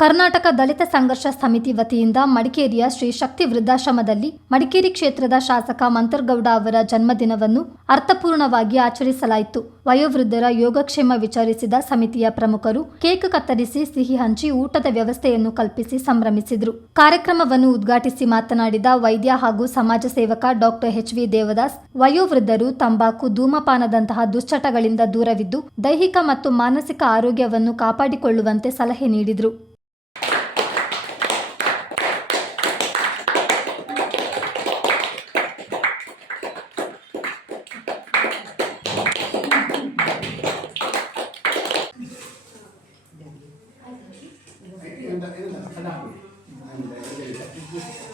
ಕರ್ನಾಟಕ ದಲಿತ ಸಂಘರ್ಷ ಸಮಿತಿ ವತಿಯಿಂದ ಮಡಿಕೇರಿಯ ಶ್ರೀ ಶಕ್ತಿ ವೃದ್ಧಾಶ್ರಮದಲ್ಲಿ ಮಡಿಕೇರಿ ಕ್ಷೇತ್ರದ ಶಾಸಕ ಮಂತರ್ಗೌಡ ಅವರ ಜನ್ಮದಿನವನ್ನು ಅರ್ಥಪೂರ್ಣವಾಗಿ ಆಚರಿಸಲಾಯಿತು. ವಯೋವೃದ್ಧರ ಯೋಗಕ್ಷೇಮ ವಿಚಾರಿಸಿದ ಸಮಿತಿಯ ಪ್ರಮುಖರು ಕೇಕ್ ಕತ್ತರಿಸಿ ಸಿಹಿ ಹಂಚಿ ಊಟದ ವ್ಯವಸ್ಥೆಯನ್ನು ಕಲ್ಪಿಸಿ ಸಂಭ್ರಮಿಸಿದರು. ಕಾರ್ಯಕ್ರಮವನ್ನು ಉದ್ಘಾಟಿಸಿ ಮಾತನಾಡಿದ ವೈದ್ಯ ಹಾಗೂ ಸಮಾಜ ಸೇವಕ ಡಾಕ್ಟರ್ ಎಚ್ ವಿ ದೇವದಾಸ್, ವಯೋವೃದ್ಧರು ತಂಬಾಕು, ಧೂಮಪಾನದಂತಹ ದುಶ್ಚಟಗಳಿಂದ ದೂರವಿದ್ದು ದೈಹಿಕ ಮತ್ತು ಮಾನಸಿಕ ಆರೋಗ್ಯವನ್ನು ಕಾಪಾಡಿಕೊಳ್ಳುವಂತೆ ಸಲಹೆ ನೀಡಿದರು. Gracias.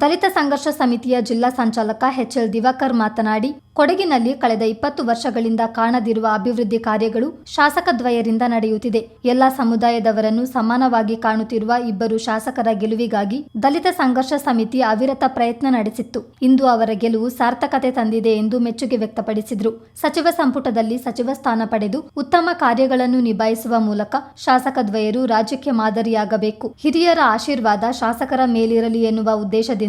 ದಲಿತ ಸಂಘರ್ಷ ಸಮಿತಿಯ ಜಿಲ್ಲಾ ಸಂಚಾಲಕ ಎಚ್ಎಲ್ ದಿವಾಕರ್ ಮಾತನಾಡಿ, ಕೊಡಗಿನಲ್ಲಿ ಕಳೆದ ಇಪ್ಪತ್ತು ವರ್ಷಗಳಿಂದ ಕಾಣದಿರುವ ಅಭಿವೃದ್ಧಿ ಕಾರ್ಯಗಳು ಶಾಸಕದ್ವಯರಿಂದ ನಡೆಯುತ್ತಿದೆ. ಎಲ್ಲ ಸಮುದಾಯದವರನ್ನು ಸಮಾನವಾಗಿ ಕಾಣುತ್ತಿರುವ ಇಬ್ಬರು ಶಾಸಕರ ಗೆಲುವಿಗಾಗಿ ದಲಿತ ಸಂಘರ್ಷ ಸಮಿತಿ ಅವಿರತ ಪ್ರಯತ್ನ ನಡೆಸಿತ್ತು. ಇಂದು ಅವರ ಗೆಲುವು ಸಾರ್ಥಕತೆ ತಂದಿದೆ ಎಂದು ಮೆಚ್ಚುಗೆ ವ್ಯಕ್ತಪಡಿಸಿದರು. ಸಚಿವ ಸಂಪುಟದಲ್ಲಿ ಸಚಿವ ಸ್ಥಾನ ಪಡೆದು ಉತ್ತಮ ಕಾರ್ಯಗಳನ್ನು ನಿಭಾಯಿಸುವ ಮೂಲಕ ಶಾಸಕದ್ವಯರು ರಾಜ್ಯಕ್ಕೆ ಮಾದರಿಯಾಗಬೇಕು. ಹಿರಿಯರ ಆಶೀರ್ವಾದ ಶಾಸಕರ ಮೇಲಿರಲಿ ಎನ್ನುವ ಉದ್ದೇಶದಿಂದ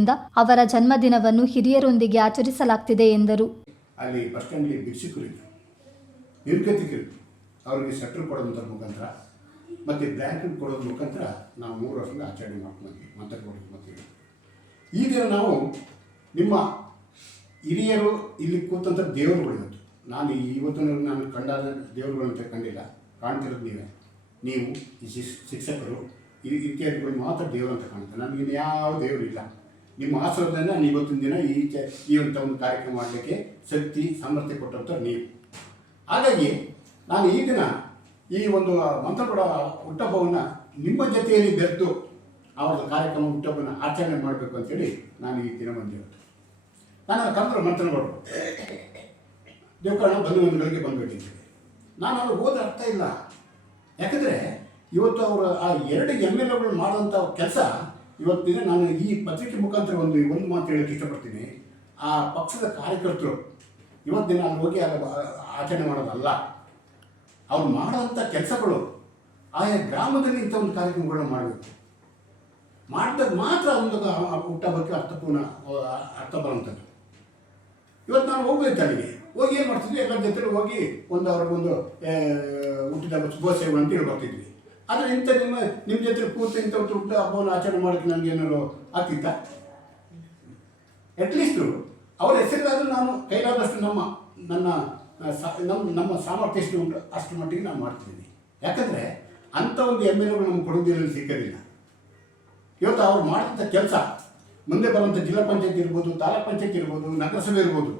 ಅವರ ಜನ್ಮದಿನವನ್ನು ಹಿರಿಯರೊಂದಿಗೆ ಆಚರಿಸಲಾಗ್ತಿದೆ ಎಂದರು. ಅಲ್ಲಿ ಬಸ್ ಸ್ಟ್ಯಾಂಡ್ಗೆ ಭಿಕ್ಷುಕರಿದ್ರು ನಿರ್ಗತಿಕರಿದ್ರು ಅವರಿಗೆ ಸೆಟ್ರ್ ಕೊಡೋದ್ರ ಮುಖಾಂತರ ಮತ್ತು ಬ್ಯಾಂಕಿಗೆ ಕೊಡೋದ್ರ ಮುಖಾಂತರ ನಾವು ಮೂರು ವರ್ಷದಿಂದ ಆಚರಣೆ ಮಾಡ್ಕೊಂಡ್ಬಂದ್ವಿ ಮಾತಾಡ್ಕೊಂಡು ಮತ್ತು ಈ ದಿನ ನಾವು ನಿಮ್ಮ ಹಿರಿಯರು ಇಲ್ಲಿ ಕೂತಂಥ ದೇವರುಗಳು ಇವತ್ತು ನಾನು ಇವತ್ತು ನಾನು ಕಂಡಾದ ದೇವರುಗಳಂತ ಕಂಡಿಲ್ಲ, ಕಾಣ್ತಿರೋದು ನೀವೇ. ನೀವು ಶಿಕ್ಷಕರು ಇತ್ಯಾದಿಗಳು ಮಾತ್ರ ದೇವರು ಅಂತ ಕಾಣುತ್ತೆ. ನನಗಿನ್ನು ಯಾವ ದೇವರು ಇಲ್ಲ ನಿಮ್ಮ ಆಶೀರ್ವಾದ ನಾನು ಇವತ್ತಿನ ದಿನ ಈ ಈ ಅಂತ ಒಂದು ಕಾರ್ಯಕ್ರಮ ಮಾಡಲಿಕ್ಕೆ ಶಕ್ತಿ, ಸಾಮರ್ಥ್ಯ ಕೊಟ್ಟಂಥ ನೀವು. ಹಾಗಾಗಿ ನಾನು ಈ ದಿನ ಈ ಒಂದು ಮಂತ್ರಪಡ ಹುಟ್ಟಹಬ್ಬವನ್ನು ನಿಮ್ಮ ಜೊತೆಯಲ್ಲಿ ಬೆರೆತು ಅವರ ಕಾರ್ಯಕ್ರಮ ಹುಟ್ಟಹಬ್ಬನ ಆಚರಣೆ ಮಾಡಬೇಕು ಅಂತೇಳಿ ನಾನು ಈ ದಿನ ಬಂದಿರೋದು ನಾನು ಕಂದ್ರ ಮಂತ್ರಗಳು ದೇವಕಾರಣ ಬಂಧು ಬಂಧುಗಳಿಗೆ ಬಂದ್ಬಿಟ್ಟಿದ್ದೇನೆ ನಾನು ಅವ್ರು ಹೋದ ಅರ್ಥ ಇಲ್ಲ. ಯಾಕಂದರೆ ಇವತ್ತು ಅವರು ಆ ಎರಡು ಎಂ ಎಲ್ ಎಗಳು ಮಾಡಿದಂಥ ಕೆಲಸ ಇವತ್ತಿನ ನಾನು ಈ ಪತ್ರಿಕೆ ಮುಖಾಂತರ ಒಂದು ಒಂದು ಮಾತು ಹೇಳಕ್ಕೆ ಇಷ್ಟಪಡ್ತೀನಿ. ಆ ಪಕ್ಷದ ಕಾರ್ಯಕರ್ತರು ಇವತ್ತಿನ ಅಲ್ಲಿ ಹೋಗಿ ಆಚರಣೆ ಮಾಡೋದಲ್ಲ. ಅವ್ರು ಮಾಡೋಂಥ ಕೆಲಸಗಳು ಆಯಾ ಗ್ರಾಮದಲ್ಲಿ ಇಂಥ ಒಂದು ಕಾರ್ಯಕ್ರಮಗಳನ್ನ ಮಾಡಬೇಕು. ಮಾಡಿದಾಗ ಮಾತ್ರ ಒಂದು ಊಟ ಬಗ್ಗೆ ಅರ್ಥಪೂರ್ಣ, ಅರ್ಥ ಬರುವಂಥದ್ದು. ಇವತ್ತು ನಾನು ಹೋಗ್ಬೇಕು ಅಲ್ಲಿಗೆ. ಹೋಗಿ ಏನು ಮಾಡ್ತಿದ್ವಿ? ಎಲ್ಲರ ಜೊತೆ ಹೋಗಿ ಒಂದು ಅವ್ರಿಗೊಂದು ಹುಟ್ಟಿದ ಸೇವೆ ಅಂತ ಹೇಳಿ ಆದರೆ ಇಂಥ ನಿಮ್ಮ ನಿಮ್ಮ ಜೊತೆ ಕೂತು ಇಂಥ ಹುಟ್ಟು ಹಬ್ಬವನ್ನು ಆಚರಣೆ ಮಾಡೋಕ್ಕೆ ನನಗೆ ಏನಾದ್ರು ಆಗ್ತಿತ್ತ? ಅಟ್ಲೀಸ್ಟು ಅವ್ರ ಹೆಸರಿಗಾದ್ರೂ ನಾನು ಕೈಲಾದಷ್ಟು ನಮ್ಮ, ನನ್ನ ನಮ್ಮ ನಮ್ಮ ಸಾಮರ್ಥ್ಯ ಎಷ್ಟು ಉಂಟು ಅಷ್ಟು ಮಟ್ಟಿಗೆ ನಾನು ಮಾಡ್ತಿದ್ದೀನಿ. ಯಾಕಂದರೆ ಅಂಥ ಒಂದು ಎಂ ಎಲ್ ಎಗಳು ನಮ್ಮ ಕೊಡುಗೆಯಲ್ಲಿ ಸಿಕ್ಕೋದಿಲ್ಲ ಇವತ್ತು ಅವ್ರು ಮಾಡಿದಂಥ ಕೆಲಸ, ಮುಂದೆ ಬರುವಂಥ ಜಿಲ್ಲಾ ಪಂಚಾಯತ್ ಇರ್ಬೋದು, ತಾಲೂಕ್ ಪಂಚಾಯತ್ ಇರ್ಬೋದು, ನಗರಸಭೆ ಇರ್ಬೋದು,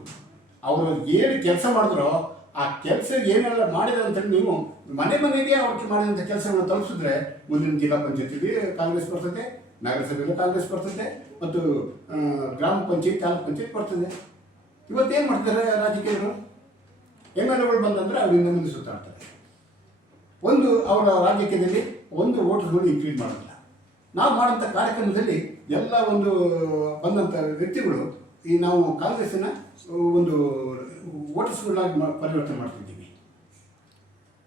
ಅವರು ಏನು ಕೆಲಸ ಮಾಡಿದ್ರೋ ಆ ಕೆಲಸ ಏನೆಲ್ಲ ಮಾಡಿದ ಅಂತ ನೀವು ಮನೆ ಮನೆಗೆ ಅವ್ರಿಗೆ ಮಾಡಿದಂಥ ಕೆಲಸಗಳನ್ನು ತಲುಪಿಸಿದ್ರೆ ಮುಂದಿನ ಜಿಲ್ಲಾ ಪಂಚಾಯತಿಗೆ ಕಾಂಗ್ರೆಸ್ ಬರ್ತದೆ, ನಗರಸಭೆಯಲ್ಲೂ ಕಾಂಗ್ರೆಸ್ ಬರ್ತದೆ ಮತ್ತು ಗ್ರಾಮ ಪಂಚಾಯತ್, ತಾಲೂಕ್ ಪಂಚಾಯತ್ ಬರ್ತದೆ. ಇವತ್ತೇನು ಮಾಡ್ತಾರೆ ರಾಜಕೀಯರು ಎಂ ಎಲ್ ಎಗಳು ಬಂದಂದ್ರೆ ಅವರಿಂದ ಮುಂದೆ ಸುತ್ತಾಡ್ತಾರೆ. ಒಂದು ಅವರ ರಾಜಕೀಯದಲ್ಲಿ ಒಂದು ವೋಟರ್ಗಳು ಇನ್ಕ್ರೀಸ್ ಮಾಡಲ್ಲ ನಾವು ಮಾಡೋಂಥ ಕಾರ್ಯಕ್ರಮದಲ್ಲಿ ಎಲ್ಲ ಒಂದು ಬಂದಂಥ ವ್ಯಕ್ತಿಗಳು ಈ ನಾವು ಕಾಂಗ್ರೆಸ್ಸಿನ ಒಂದು ವೋಟರ್ಸ್ಗಳಾಗಿ ಮಾ- ಪರಿವರ್ತನೆ ಮಾಡ್ತಿದ್ದೀವಿ.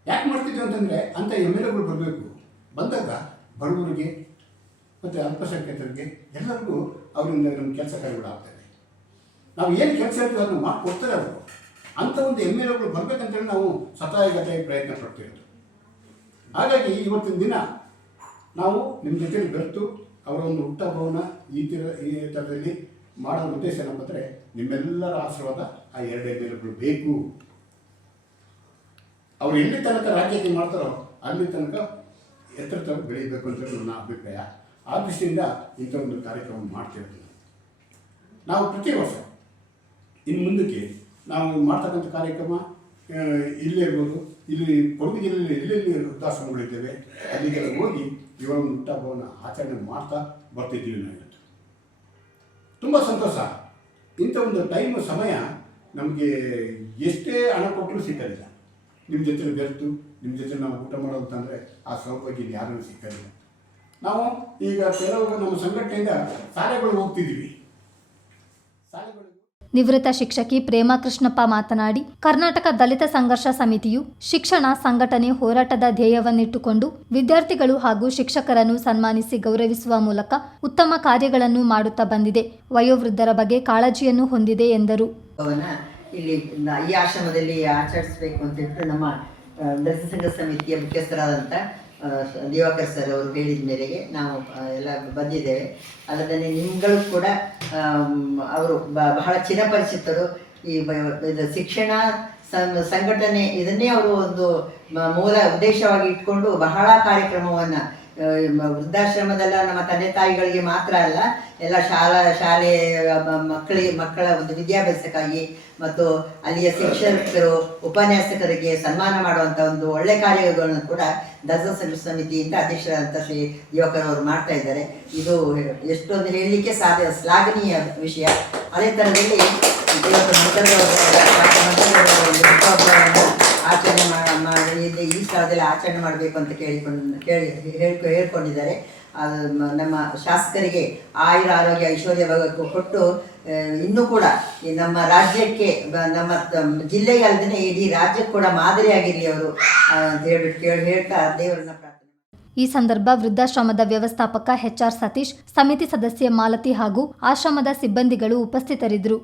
ಯಾಕೆ ಮಾಡ್ತಿದ್ವಿ ಅಂತಂದರೆ ಅಂಥ ಎಂ ಎಲ್ ಎಗಳು ಬರಬೇಕು. ಬಂದಾಗ ಬಡವರಿಗೆ ಮತ್ತು ಅಲ್ಪಸಂಖ್ಯಾತರಿಗೆ ಎಲ್ಲರಿಗೂ ಅವರಿಂದ ನಮ್ಮ ಕೆಲಸ ಕಾರ್ಯಗಳಾಗ್ತದೆ ನಾವು ಏನು ಕೆಲಸ ಇರ್ತೀವಿ ಅದನ್ನು ಮಾಡಿಕೊಡ್ತಾರೆ ಅವರು. ಅಂಥ ಒಂದು ಎಂ ಎಲ್ ಎಗಳು ಬರಬೇಕಂತೇಳಿ ನಾವು ಸತಾಯಗತಾಗಿ ಪ್ರಯತ್ನ ಪಡ್ತಿರೋದು. ಹಾಗಾಗಿ ಇವತ್ತಿನ ದಿನ ನಾವು ನಿಮ್ಮ ಜೊತೆಲಿ ಬೆರೆತು ಅವರ ಒಂದು ಹುಟ್ಟಹಬ್ಬವನ್ನು ಈ ತರ, ಈ ಥರದಲ್ಲಿ ಮಾಡೋ ಉದ್ದೇಶ ಏನಪ್ಪ ಅಂದರೆ ನಿಮ್ಮೆಲ್ಲರ ಆಶೀರ್ವಾದ ಆ ಎರಡೇ ಎಂ ಬೇಕು. ಅವ್ರು ಎಲ್ಲಿ ತನಕ ರಾಜಕೀಯ ಮಾಡ್ತಾರೋ ಅಲ್ಲಿ ತನಕ ಎತ್ತರ ತನಕ ಬೆಳೀಬೇಕು ಅಂತ ನನ್ನ ಅಭಿಪ್ರಾಯ. ಆ ದೃಷ್ಟಿಯಿಂದ ಇಂಥ ಒಂದು ಕಾರ್ಯಕ್ರಮ ಮಾಡ್ತಿರ್ತೀವಿ. ನಾವು ಪ್ರತಿ ವರ್ಷ ಇನ್ನು ಮುಂದಕ್ಕೆ ನಾವು ಮಾಡ್ತಕ್ಕಂಥ ಕಾರ್ಯಕ್ರಮ ಇಲ್ಲೇ ಇರ್ಬೋದು. ಇಲ್ಲಿ ಕೊಡಗು ಜಿಲ್ಲೆಯಲ್ಲಿ ಎಲ್ಲೆಲ್ಲಿ ವೃದ್ಧಾಶ್ರಮಗಳಿದ್ದೇವೆ, ಅಲ್ಲಿಗೆಲ್ಲ ಹೋಗಿ ಇವರ ಹುಟ್ಟಹಬ್ಬವನ್ನು ಆಚರಣೆ ಮಾಡ್ತಾ ಬರ್ತಿದ್ದೀವಿ ನಾವು ತುಂಬ ಸಂತೋಷ. ಇಂಥ ಒಂದು ಟೈಮ್ ಸಮಯ ನಮಗೆ ಎಷ್ಟೇ ಹಣ ಕೊಟ್ಟರು ಸಿಕ್ಕಲಿಲ್ಲ ನಿಮ್ಮ ಜೊತೆ ಬೆರೆತು ನಿಮ್ಮ ಜೊತೆ ನಾವು ಊಟ ಮಾಡೋದು ಅಂತಂದರೆ ಆ ಸೌಭಾಗ್ಯ ಯಾರಿಗೂ ಸಿಕ್ಕಲಿಲ್ಲ ನಾವು ಈಗ ಕೆಲವು ನಮ್ಮ ಸಂಘಟನೆಯಿಂದ ಶಾಲೆಗಳಿಗೆ ಹೋಗ್ತಿದ್ದೀವಿ ಶಾಲೆಗಳು ನಿವೃತ್ತ ಶಿಕ್ಷಕಿ ಪ್ರೇಮಾ ಕೃಷ್ಣಪ್ಪ ಮಾತನಾಡಿ, ಕರ್ನಾಟಕ ದಲಿತ ಸಂಘರ್ಷ ಸಮಿತಿಯು ಶಿಕ್ಷಣ ಸಂಘಟನೆ ಹೋರಾಟದ ಧ್ಯೇಯವನ್ನಿಟ್ಟುಕೊಂಡು ವಿದ್ಯಾರ್ಥಿಗಳು ಹಾಗೂ ಶಿಕ್ಷಕರನ್ನು ಸನ್ಮಾನಿಸಿ ಗೌರವಿಸುವ ಮೂಲಕ ಉತ್ತಮ ಕಾರ್ಯಗಳನ್ನು ಮಾಡುತ್ತಾ ಬಂದಿದೆ. ವಯೋವೃದ್ಧರ ಬಗ್ಗೆ ಕಾಳಜಿಯನ್ನು ಹೊಂದಿದೆ ಎಂದರು. ಇಲ್ಲಿ ಈ ಆಶ್ರಮದಲ್ಲಿ ಆಚರಿಸಬೇಕು ಅಂತ ನಮ್ಮ ದಲಿತ ಸಂಘ ಸಮಿತಿಯ ಮುಖ್ಯಸ್ಥರಾದಂಥ ದಿವಾಕರ್ ಸರ್ ಅವರು ಹೇಳಿದ ಮೇರೆಗೆ ನಾವು ಎಲ್ಲ ಬಂದಿದ್ದೇವೆ. ಅಲ್ಲದೆ ನಿಮ್ಗಳು ಕೂಡ ಅವರು ಬಹಳ ಚಿರಪರಿಚಿತರು. ಈ ಇದು ಶಿಕ್ಷಣ ಸಂಘಟನೆ ಇದನ್ನೇ ಅವರು ಒಂದು ಮೂಲ ಉದ್ದೇಶವಾಗಿ ಇಟ್ಕೊಂಡು ಬಹಳ ಕಾರ್ಯಕ್ರಮವನ್ನು ವೃದ್ಧಾಶ್ರಮದಲ್ಲ ನಮ್ಮ ತಂದೆ ತಾಯಿಗಳಿಗೆ ಮಾತ್ರ ಅಲ್ಲ, ಎಲ್ಲ ಶಾಲಾ, ಶಾಲೆ ಮಕ್ಕಳಿಗೆ, ಮಕ್ಕಳ ಒಂದು ವಿದ್ಯಾಭ್ಯಾಸಕ್ಕಾಗಿ ಮತ್ತು ಅಲ್ಲಿಯ ಶಿಕ್ಷಕರು, ಉಪನ್ಯಾಸಕರಿಗೆ ಸನ್ಮಾನ ಮಾಡುವಂಥ ಒಂದು ಒಳ್ಳೆ ಕಾರ್ಯಗಳನ್ನು ಕೂಡ ದಸ ಸಂಘ ಸಮಿತಿಯಿಂದ ಅಧ್ಯಕ್ಷರಾದಂಥ ಶ್ರೀ ಯುವಕರವರು ಮಾಡ್ತಾ ಇದ್ದಾರೆ. ಇದು ಎಷ್ಟೊಂದು ಹೇಳಲಿಕ್ಕೆ ಸಾಧ್ಯ, ಶ್ಲಾಘನೀಯ ವಿಷಯ. ಅದೇ ಥರದಲ್ಲಿ ಇವತ್ತು ಒಂದು ಆಚರಣೆ ಮಾಡಿ ಈ ಸ್ಥಳದಲ್ಲಿ ಆಚರಣೆ ಮಾಡಬೇಕು ಅಂತ ಕೇಳಿಕೊಂಡು, ಕೇಳಿ, ಹೇಳ್ಕೊ, ಹೇಳ್ಕೊಂಡಿದ್ದಾರೆ. ನಮ್ಮ ಶಾಸಕರಿಗೆ ಆಯುರ ಆರೋಗ್ಯ ಐಶ್ವರ್ಯ ಕೊಟ್ಟು ಇನ್ನೂ ಕೂಡ ನಮ್ಮ ರಾಜ್ಯಕ್ಕೆ ನಮ್ಮ ಜಿಲ್ಲೆಗೆ ಅಲ್ಲದೆ ಇಡೀ ರಾಜ್ಯಕ್ಕೆ ಕೂಡ ಮಾದರಿಯಾಗಿರಲಿ ಅವರು ಅಂತ ಹೇಳ್ಬಿಟ್ಟು ಕೇಳಿ, ಹೇಳ್ತಾ ದೇವರನ್ನ ಈ ಸಂದರ್ಭ ವೃದ್ಧಾಶ್ರಮದ ವ್ಯವಸ್ಥಾಪಕ ಎಚ್ಆರ್ ಸತೀಶ್, ಸಮಿತಿ ಸದಸ್ಯೆ ಮಾಲತಿ ಹಾಗೂ ಆಶ್ರಮದ ಸಿಬ್ಬಂದಿಗಳು ಉಪಸ್ಥಿತರಿದ್ದರು.